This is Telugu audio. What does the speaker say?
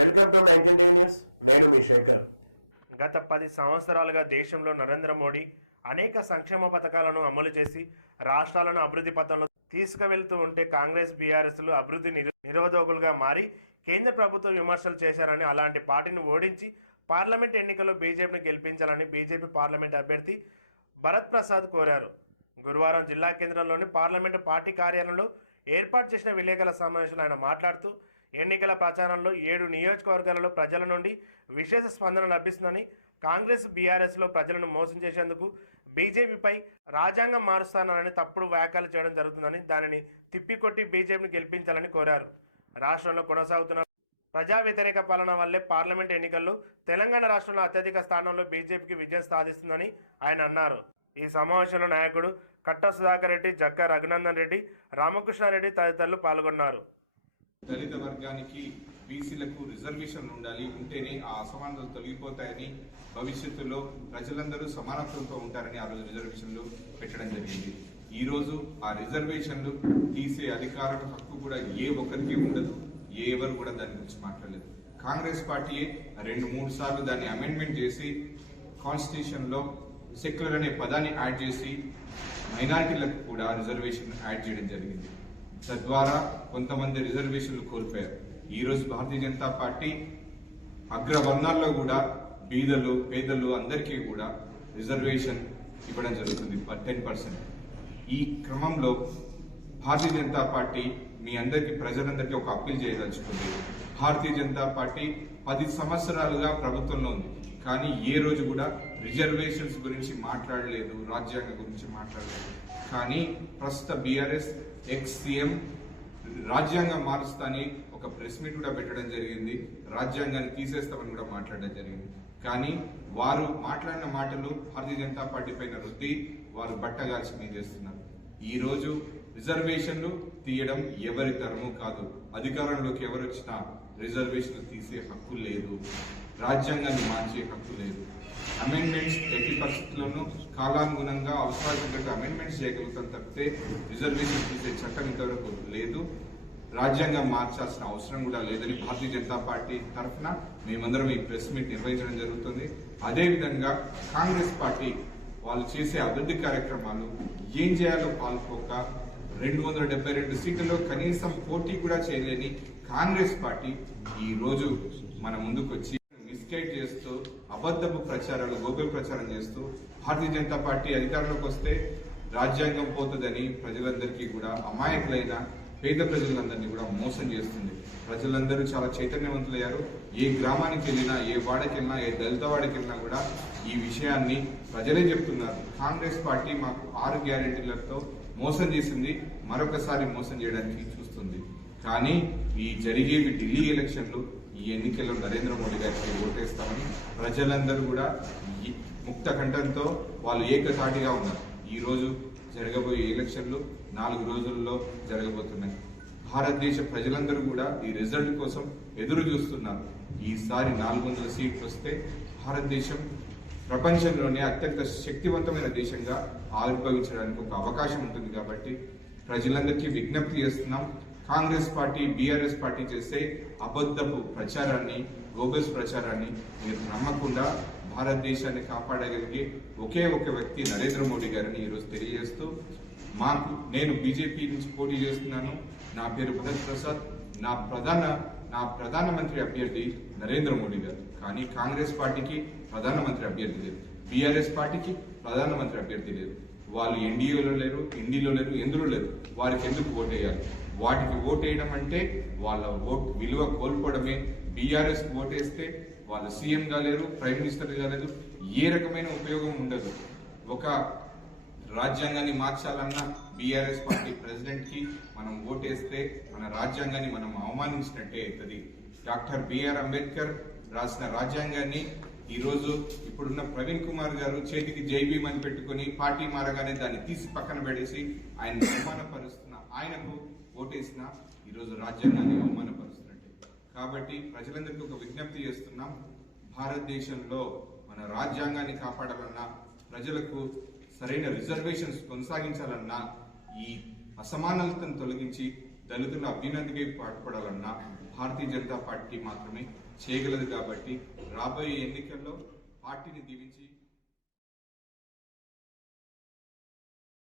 వెల్కమ్ టు న్యూస్ నేను మీ శేఖర్. గత పది సంవత్సరాలుగా దేశంలో నరేంద్ర మోడీ అనేక సంక్షేమ పథకాలను అమలు చేసి రాష్ట్రాలను అభివృద్ధి పథంలో తీసుకువెళ్తూ ఉంటే కాంగ్రెస్ బీఆర్ఎస్లు అభివృద్ధి నిరోధకులుగా మారి కేంద్ర ప్రభుత్వం విమర్శలు చేశారని అలాంటి పార్టీని ఓడించి పార్లమెంట్ ఎన్నికల్లో బీజేపీని గెలిపించాలని బీజేపీ పార్లమెంట్ అభ్యర్థి భరత్ ప్రసాద్ కోరారు. గురువారం జిల్లా కేంద్రంలోని పార్లమెంటు పార్టీ కార్యాలయంలో ఏర్పాటు చేసిన విలేకరుల సమావేశంలో ఆయన మాట్లాడుతూ ఎన్నికల ప్రచారంలో ఏడు నియోజకవర్గాలలో ప్రజల నుండి విశేష స్పందన లభిస్తుందని కాంగ్రెస్ బీఆర్ఎస్లో ప్రజలను మోసం చేసేందుకు బీజేపీపై రాజ్యాంగం మారుస్తానని తప్పుడు వ్యాఖ్యలు చేయడం జరుగుతుందని దానిని తిప్పికొట్టి బీజేపీని గెలిపించాలని కోరారు. రాష్ట్రంలో కొనసాగుతున్న ప్రజా వ్యతిరేక పాలన వల్లే పార్లమెంట్ ఎన్నికల్లో తెలంగాణ రాష్ట్రంలో అత్యధిక స్థానంలో బీజేపీకి విజయం సాధిస్తుందని ఆయన అన్నారు. ఈ సమావేశంలో నాయకుడు కట్ట సుధాకర్ రెడ్డి జక్క రఘునందన్ రెడ్డి రామకృష్ణారెడ్డి తదితరులు పాల్గొన్నారు. దళిత వర్గానికి బీసీలకు రిజర్వేషన్లు ఉండాలి ఉంటేనే ఆ అసమానతలు తొలగిపోతాయని భవిష్యత్తులో ప్రజలందరూ సమానత్వంతో ఉంటారని ఆ రోజు రిజర్వేషన్లు పెట్టడం జరిగింది. ఈ రోజు ఆ రిజర్వేషన్లు తీసే అధికారం హక్కు కూడా ఏ ఒక్కరికి ఉండదు ఏ ఎవరు కూడా దాని గురించి మాట్లాడలేదు. కాంగ్రెస్ పార్టీయే రెండు మూడు సార్లు దాన్ని అమెండ్మెంట్ చేసి కాన్స్టిట్యూషన్లో సెక్యులర్ అనే పదాన్ని యాడ్ చేసి మైనారిటీలకు కూడా రిజర్వేషన్ యాడ్ చేయడం జరిగింది. తద్వారా కొంతమంది రిజర్వేషన్లు కోల్పోయారు. ఈరోజు భారతీయ జనతా పార్టీ అగ్రవర్ణాల్లో కూడా బీదలు పేదలు అందరికీ కూడా రిజర్వేషన్ ఇవ్వడం జరుగుతుంది టెన్ పర్సెంట్. ఈ క్రమంలో భారతీయ జనతా పార్టీ మీ అందరికీ ప్రజలందరికీ ఒక అప్పీల్ చేయదలుచుకుంది. భారతీయ జనతా పార్టీ పది సంవత్సరాలుగా ప్రభుత్వంలో ఉంది. కానీ ఏ రోజు కూడా రిజర్వేషన్స్ గురించి మాట్లాడలేదు రాజ్యాంగం గురించి మాట్లాడలేదు. కానీ ప్రస్తుత బీఆర్ఎస్ ఎక్స్ సీఎం రాజ్యాంగం మారుస్తాని ఒక ప్రెస్ మీట్ కూడా పెట్టడం జరిగింది. రాజ్యాంగాన్ని తీసేస్తామని కూడా మాట్లాడడం జరిగింది. కానీ వారు మాట్లాడిన మాటలు భారతీయ జనతా పార్టీ పైన రుద్ది వారు బట్టగాల్చి మీద చేస్తున్నారు? ఈ రోజు రిజర్వేషన్లు తీయడం ఎవరి తరము కాదు. అధికారంలోకి ఎవరు వచ్చినా రిజర్వేషన్లు తీసే హక్కు లేదు. రాజ్యాంగాన్ని మార్చే హక్కు లేదు. అమెండ్మెంట్స్ ఎట్టి పరిస్థితుల్లోనూ కాలానుగుణంగా అవసరాలకు అమెండ్మెంట్స్ చేయగలుగుతాం తప్పితే రిజర్వేషన్ తీసే చట్టం ఇంతవరకు లేదు. రాజ్యాంగం మార్చాల్సిన అవసరం కూడా లేదని భారతీయ జనతా పార్టీ తరఫున మేమందరం ఈ ప్రెస్ మీట్ నిర్వహించడం జరుగుతుంది. అదే విధంగా కాంగ్రెస్ పార్టీ వాళ్ళు చేసే అభివృద్ధి కార్యక్రమాలు ఏం చేయాలో పాల్పోక రెండు వందల డెబ్బై రెండు సీట్లలో కనీసం పోటీ కూడా చేయలేని కాంగ్రెస్ పార్టీ ఈ రోజు మన ముందుకు వచ్చి మిస్గైడ్ చేస్తూ అబద్ధపు ప్రచారాలు గోగుల్ ప్రచారం చేస్తూ భారతీయ జనతా పార్టీ అధికారంలోకి వస్తే రాజ్యాంగం పోతుందని ప్రజలందరికీ కూడా అమాయకులైన పేద ప్రజలందరినీ కూడా మోసం చేస్తుంది. ప్రజలందరూ చాలా చైతన్యవంతులయ్యారు. ఏ గ్రామానికి వెళ్ళినా ఏ వాడకి వెళ్ళినా ఏ దళిత వాడికి వెళ్ళినా కూడా ఈ విషయాన్ని ప్రజలే చెప్తున్నారు. కాంగ్రెస్ పార్టీ మాకు ఆరు గ్యారెంటీలతో మోసం చేసింది. మరొకసారి మోసం చేయడానికి చూస్తుంది. కానీ ఈ జరిగేవి ఢిల్లీ ఎలక్షన్లు ఈ ఎన్నికల్లో నరేంద్ర మోడీ గారికి ఓటేస్తామని ప్రజలందరూ కూడా ముక్త కంఠంతో వాళ్ళు ఏకతాటిగా ఉన్నారు. ఈరోజు జరగబోయే ఎలక్షన్లు నాలుగు రోజుల్లో జరగబోతున్నాయి. భారతదేశ ప్రజలందరూ కూడా ఈ రిజల్ట్ కోసం ఎదురు చూస్తున్నారు. ఈసారి నాలుగు వందల సీట్లు వస్తే భారతదేశం ప్రపంచంలోనే అత్యంత శక్తివంతమైన దేశంగా ఆవిర్భవించడానికి ఒక అవకాశం ఉంటుంది కాబట్టి ప్రజలందరికీ విజ్ఞప్తి చేస్తున్నాం. కాంగ్రెస్ పార్టీ బీఆర్ఎస్ పార్టీ చేసే అబద్ధపు ప్రచారాన్ని గోబెస్ ప్రచారాన్ని మీరు నమ్మకుండా భారతదేశాన్ని కాపాడగలిగే ఒకే ఒక వ్యక్తి నరేంద్ర మోడీ గారిని ఈరోజు తెలియజేస్తూ మాకు నేను బీజేపీ నుంచి పోటీ చేస్తున్నాను. నా పేరు భరత్ ప్రసాద్. నా ప్రధాన నా ప్రధానమంత్రి అభ్యర్థి నరేంద్ర మోడీ గారు. కానీ కాంగ్రెస్ పార్టీకి ప్రధానమంత్రి అభ్యర్థి లేదు. బీఆర్ఎస్ పార్టీకి ప్రధానమంత్రి అభ్యర్థి లేదు. వాళ్ళు ఎన్డీఏలో లేరు ఎన్డీలో లేరు ఎందులో లేరు. వారికి ఎందుకు ఓటేయాలి? వాటికి ఓటేయడం అంటే వాళ్ళ ఓట్ విలువ కోల్పోవడమే. బీఆర్ఎస్ ఓటేస్తే వాళ్ళు సీఎం కాలేరు ప్రైమ్ మినిస్టర్ కాలేదు ఏ రకమైన ఉపయోగం ఉండదు. ఒక రాజ్యాంగాన్ని మార్చాలన్న బీఆర్ఎస్ పార్టీ ప్రెసిడెంట్కి మనం ఓటేస్తే మన రాజ్యాంగాన్ని మనం అవమానించినట్టే అవుతుంది. డాక్టర్ బిఆర్ అంబేద్కర్ రాసిన రాజ్యాంగాన్ని ఈరోజు ఇప్పుడున్న ప్రవీణ్ కుమార్ గారు చేతికి జై అని పెట్టుకుని పార్టీ మారగానే దాన్ని తీసి పక్కన పెడేసి ఆయన అవమానపరుస్తున్న ఆయనకు ఓటేసిన ఈరోజు రాజ్యాంగాన్ని అవమానపరుస్తున్నట్టు. కాబట్టి ప్రజలందరికీ ఒక విజ్ఞప్తి చేస్తున్నాం. భారతదేశంలో మన రాజ్యాంగాన్ని కాపాడాలన్నా ప్రజలకు సరైన రిజర్వేషన్స్ కొనసాగించాలన్నా ఈ అసమానతను తొలగించి దళితుల అభ్యున్నతికి పాటుపడాలన్నా భారతీయ జనతా పార్టీ మాత్రమే చేయగలదు కాబట్టి రాబోయే ఎన్నికల్లో పార్టీని దీవించి